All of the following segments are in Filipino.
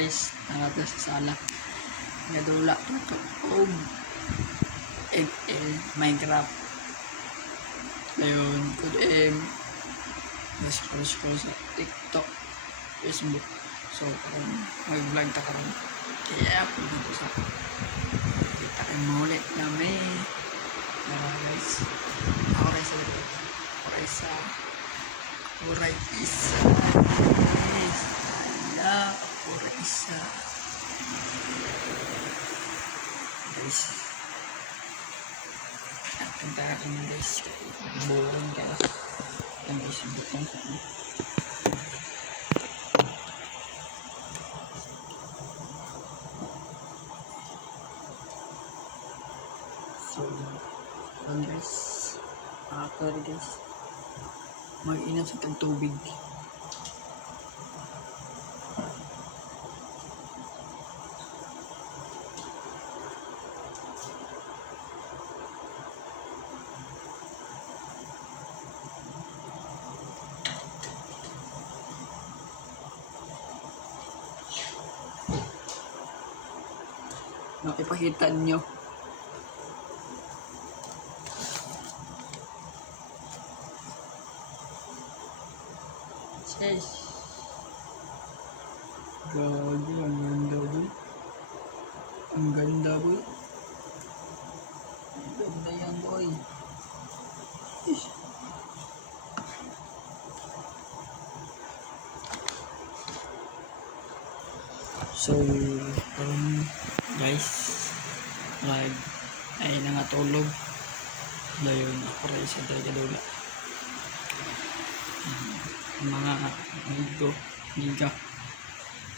guys, nangata sa sala nga dula to og ML Minecraft. Ayun, good scroll sa TikTok, Facebook. So karon mag-vlog ta karon. Kaya po dito sa kita kay maulit na may guys. Oray isa. Yes. Ala, oray isa. Guys. Punta ka na guys. Boring guys. Ang isibot lang sa akin. So, guys. Sorry guys. Mag-ingat sa tubig. Nakipakita nyo. Yes. Gagi, ang ganda boy. Ang ganda boy. Ang ganda yan boy. Ish. So, guys, ay nangatulog. Dayon ako rin sa Tagadula. Mga giga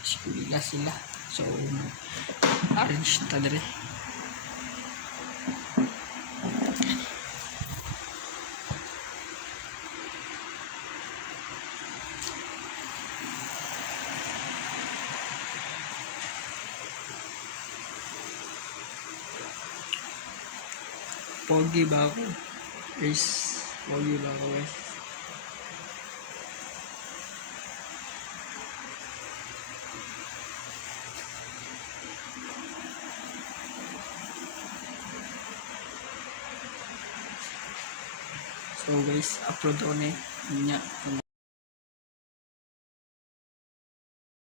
eskwela sila. So, arrange ta dire. Pogi ba ako? Guys, pogi ba ako guys? So guys, upload ko na niya.